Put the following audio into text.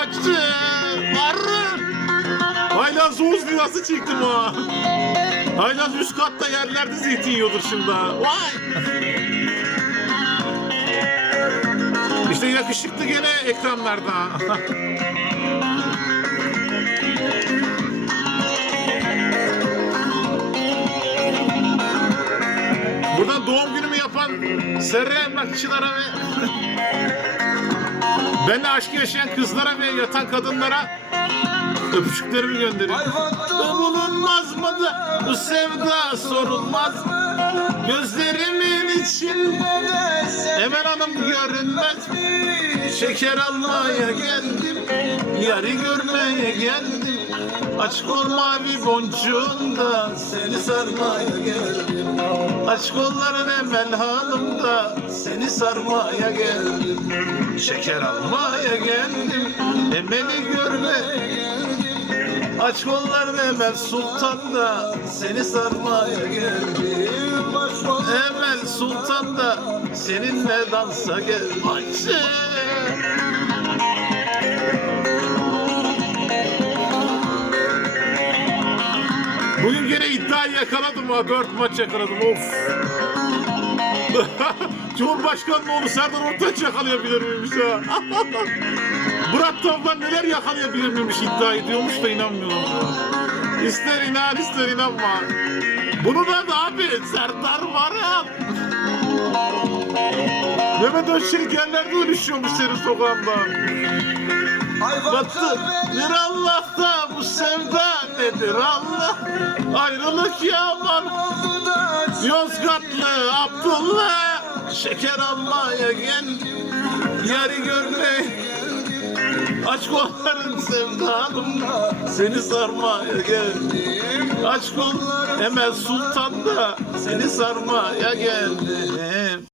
bacı. Arı. Haylaz Oğuz dünyası çektim ha. Haylaz üst katta yerlerde zeytin yiyordur şimdi ha. Vay. İşte yakışıklı gene ekranlarda. Buradan doğum günümü yapan Serra emlakçılara ve benimle aşk yaşayan kızlara ve yatan kadınlara öpücüklerimi gönderiyorum. Bulunmaz mı bu sevda sorulmaz mı? Gözlerimin içinde Emel Hanım görünmez? Şeker almaya geldim Yarı görmeye geldim Aşk ol mavi boncuğunda Seni sarmaya geldim Aşk kolların Emel Hanım da Seni sarmaya geldim. Şeker almaya geldim. Emel'i görmeye geldim Aç kollarını Emel Sultan da Seni sarmaya geldim. Emel Sultan da Seninle dansa gel Ayşe Bugün gene iddiayı yakaladım ha. Dört maç yakaladım. Of. Cumhurbaşkanının oğlu Serdar Ortaç yakalayabilir miymiş ha? Murat Tavlan neler yakalayabilir miymiş iddia ediyormuş da inanmıyorum. İster inan ister inanma. Bunun adı abi Serdar var ya. Mehmet Özçelik yerlerde ölüşüyormuş senin sokağında. Battı. Bir Allah'ta bu sevda nedir Allah? Ayrılık yaman. Yozgatlı Abdullah şeker almaya geldim. Yarı görmeye Aç kolların sevdalımda Seni sarmaya geldim Aç kolların Emel Sultan da Seni sarmaya geldim